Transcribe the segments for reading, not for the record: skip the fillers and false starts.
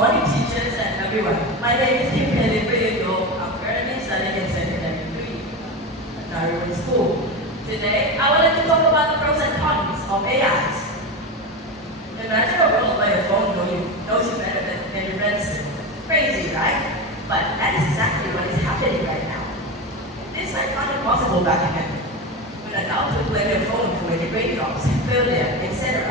morning, teachers and everyone. My name is Kim Kelly Priyago. I'm currently studying in secondary 3 at Darwin School. Today, I would like to talk about the pros and cons of AIs. Imagine a world where your phone knows you better than your friends. Crazy, right? But that is exactly what is happening right now. This might sound impossible back then, when adults would blame their phone for any grade drops, failure, etc.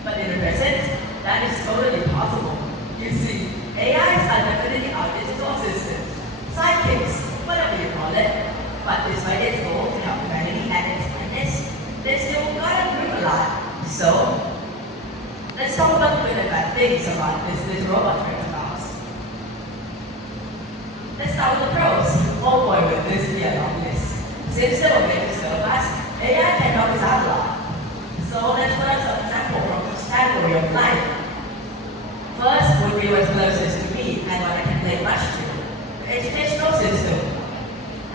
But in the present, that is totally possible. You see, AIs are definitely our digital assistants, sidekicks, whatever you call it. But despite its goal to help humanity at its finest, they still gotta improve a lot. So, let's talk about the good and bad things about this robot friend of ours. Let's start with the pros. Oh boy, will this be a long list. Since they will make us so fast, AI can help us out a lot. So let's put up some examples from each category of life. First would be what's closest to me and what I can relate much to, the educational system.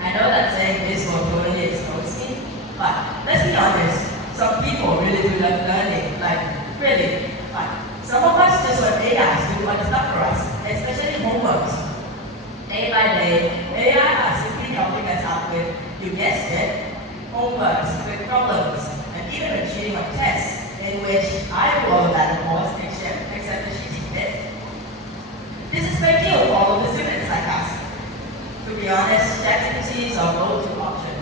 I know that saying this will totally expose me, but let's be honest, some people really do love learning, like really. But some of us just want AI to do other stuff for us, especially homeworks. Day by day, AI are simply helping us out with, you guessed it, homeworks, with problems, and even with cheating on tests, in which I do all of that, of course, except the cheating bit. This is very deal for all of the students like us. To be honest, ChatGPT is our go-to option.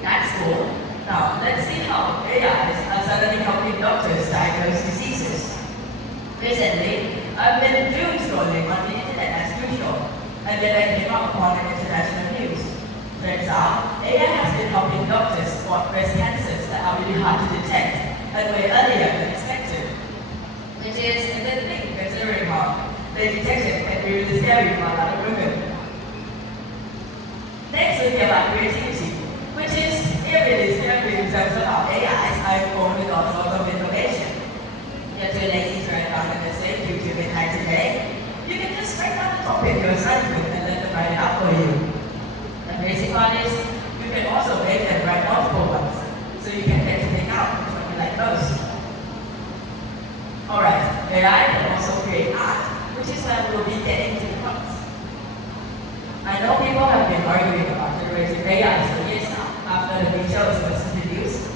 That's cool. Now, let's see how AIs are suddenly helping doctors diagnose diseases. Recently, I've been doom scrolling on the internet as usual, and then I came up upon an international news. Turns out, AI has been helping doctors spot breast cancers that are really hard to detect and way earlier than expected. Which is a good thing considering how the detection can be really scary for a lot of women. Next would be about creativity, which is really scary in terms of how AIs are informed with all sorts of information. You're too lazy to write down an essay due to midnight today. You can just write down the topic you're assigned to and let them write it out for you. The crazy part is, you can also make them write multiple ones, so you can get to pick out which one you like most. Alright, AI can also create art, which is where we'll be getting to the crux. I know people have been arguing about generative AI for years now, after the feature was first introduced.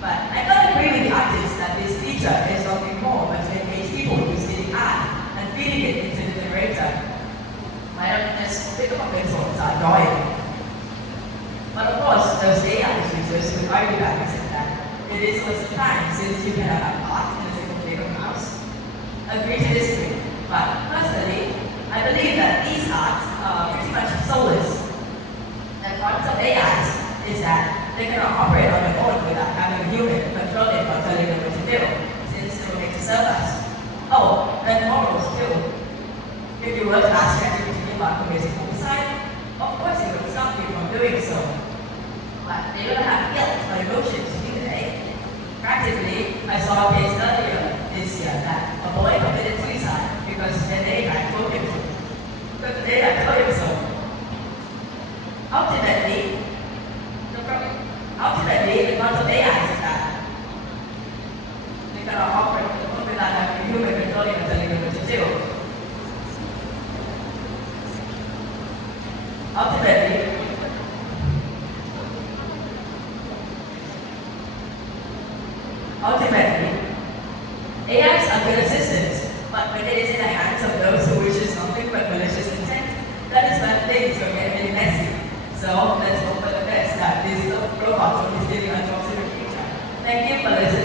But I don't agree with the artists that this feature is nothing more but to engage people using art and feeding it into the generator. Why don't you just pick up a pencil and start drawing? But of course, those AI users would argue back and say that it is a waste of time since you cannot have art in a single click of a mouse. Agree to disagree, but personally, I believe that these arts are pretty much soulless. And part of AIs is that they cannot operate on their own without having a human control it or telling them what to do, since they were made to serve us. Oh, and morals too. If you were to ask ChatGPT about committing homicide, of course it would stop you from doing so. But they don't have guilt or emotions today. Practically, I saw a case earlier this year that a boy committed suicide because an AI told him to. Because the AI told him so. Ultimately, the cons of AI is that they cannot operate without having a human controlling and telling them what to do. Ultimately, AIs are good assistants, but when it is in the hands of those who wishes nothing but malicious intent, that is when things will get really messy. So let's hope for the best that these robots will be stealing our jobs in the future. Thank you for listening.